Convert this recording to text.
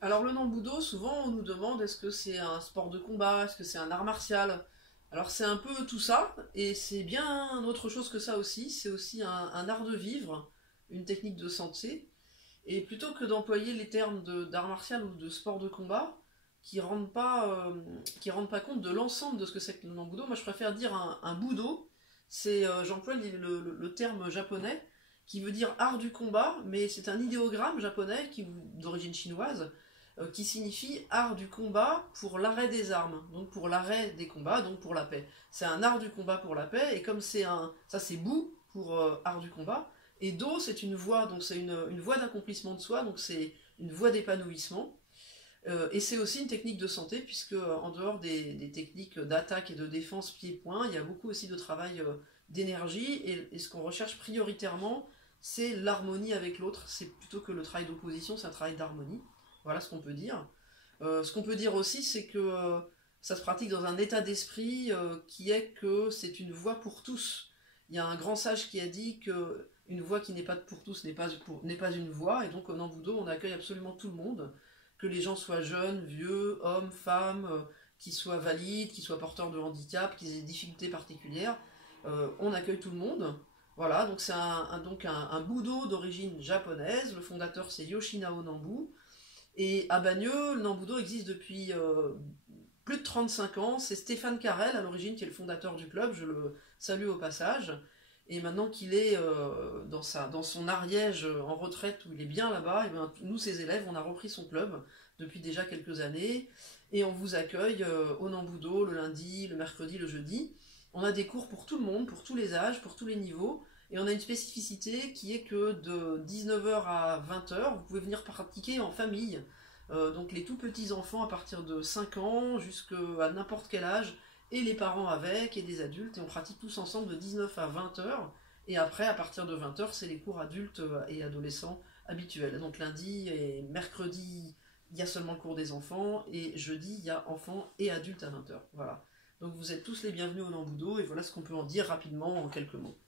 Alors le Nambudo, souvent on nous demande est-ce que c'est un sport de combat, est-ce que c'est un art martial? Alors c'est un peu tout ça, et c'est bien autre chose que ça aussi, c'est aussi un art de vivre, une technique de santé, et plutôt que d'employer les termes d'art martial ou de sport de combat, qui rendent pas compte de l'ensemble de ce que c'est que le Nambudo, moi je préfère dire un Budo, j'emploie le terme japonais, qui veut dire art du combat, mais c'est un idéogramme japonais d'origine chinoise, qui signifie art du combat pour l'arrêt des armes, donc pour l'arrêt des combats, donc pour la paix. C'est un art du combat pour la paix, et comme ça c'est Bu pour art du combat, et Do c'est une voie, donc c'est une voie d'accomplissement de soi, donc c'est une voie d'épanouissement. Et c'est aussi une technique de santé, puisque en dehors des techniques d'attaque et de défense pied-point, il y a beaucoup aussi de travail d'énergie, et ce qu'on recherche prioritairement, c'est l'harmonie avec l'autre. C'est plutôt que le travail d'opposition, c'est un travail d'harmonie. Voilà ce qu'on peut dire. Ce qu'on peut dire aussi, c'est que ça se pratique dans un état d'esprit qui est que c'est une voie pour tous. Il y a un grand sage qui a dit que une voie qui n'est pas pour tous n'est pas une voie, et donc en Nambudo, on accueille absolument tout le monde, que les gens soient jeunes, vieux, hommes, femmes, qu'ils soient valides, qu'ils soient porteurs de handicap, qu'ils aient des difficultés particulières. On accueille tout le monde. Voilà, donc c'est un Budo d'origine japonaise. Le fondateur c'est Yoshinao Nambu. Et à Bagneux, le Nambudo existe depuis plus de 35 ans. C'est Stéphane Carrel à l'origine qui est le fondateur du club. Je le salue au passage. Et maintenant qu'il est dans son Ariège en retraite où il est bien là-bas, et bien, nous, ses élèves, on a repris son club depuis déjà quelques années. Et on vous accueille au Nambudo le lundi, le mercredi, le jeudi. On a des cours pour tout le monde, pour tous les âges, pour tous les niveaux. Et on a une spécificité qui est que de 19 h à 20 h, vous pouvez venir pratiquer en famille. Donc les tout petits enfants à partir de 5 ans jusqu'à n'importe quel âge, et les parents avec, et des adultes, et on pratique tous ensemble de 19 à 20 heures, et après, à partir de 20 heures, c'est les cours adultes et adolescents habituels. Donc lundi et mercredi, il y a seulement le cours des enfants, et jeudi, il y a enfants et adultes à 20 heures. Voilà. Donc vous êtes tous les bienvenus au Nambudo, et voilà ce qu'on peut en dire rapidement en quelques mots.